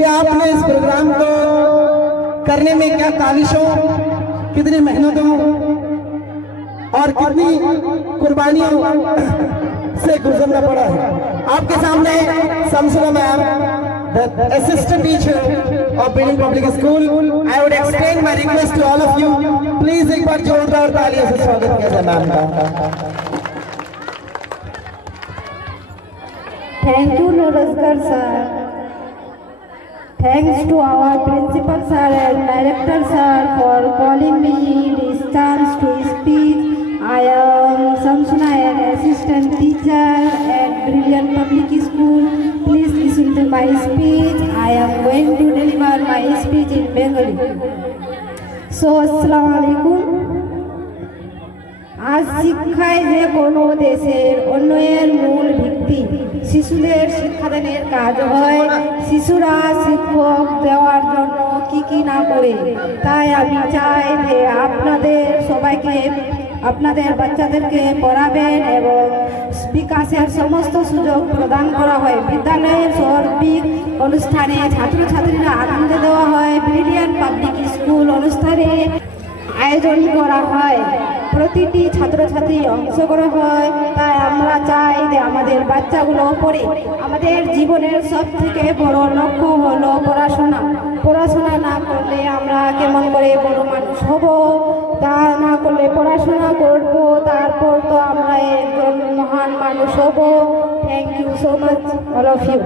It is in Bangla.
कि आपने इस प्रोग्राम को करने में क्या काविशों, कितनी मेहनतों और कितनी कुर्बानियों से गुजरना पड़ा है। आपके सामने शमसुरा ma'am, the assistant teacher of Bidding Public School, I would extend my request to all of you, please एक बार जोरदार तालियों से स्वागत किया जाए मैम का। Thank you, Nuraskar sir. Thanks to our principal sir and director sir for calling me this chance to speak. I am Samsuna, an assistant teacher at Brilliant Public School. Please listen to my speech. I am going to deliver my speech in Bengali. So, Assalamualaikum. আজ শিক্ষায় যে কোনো দেশের উন্নয়নের মূল ভিত্তি। শিশুদের শিক্ষাদানের কাজ হয় শিশুরা শিক্ষক দেওয়ার জন্য কি না করে। তাই আমি চাই যে আপনাদের সবাইকে আপনাদের বাচ্চাদেরকে পড়াবেন এবং বিকাশের সমস্ত সুযোগ প্রদান করা হয়। বিদ্যালয়ের সার্বিক অনুষ্ঠানে ছাত্রছাত্রীরা আনন্দ দেওয়া হয়। ব্রিলিয়ান্ট পাবলিক স্কুল অনুষ্ঠানে আয়োজন করা হয়, প্রতিটি ছাত্রছাত্রী অংশগ্রহণ হয়। তাই আমরা চাই যে আমাদের বাচ্চাগুলো পড়ে। আমাদের জীবনের সব থেকে বড় লক্ষ্য হলো পড়াশোনা। পড়াশোনা না করলে আমরা কেমন করে বড় মানুষ হব? তা না করলে পড়াশোনা করব, তারপর তো আমরা একজন মহান মানুষ হব। Thank you so much all of you.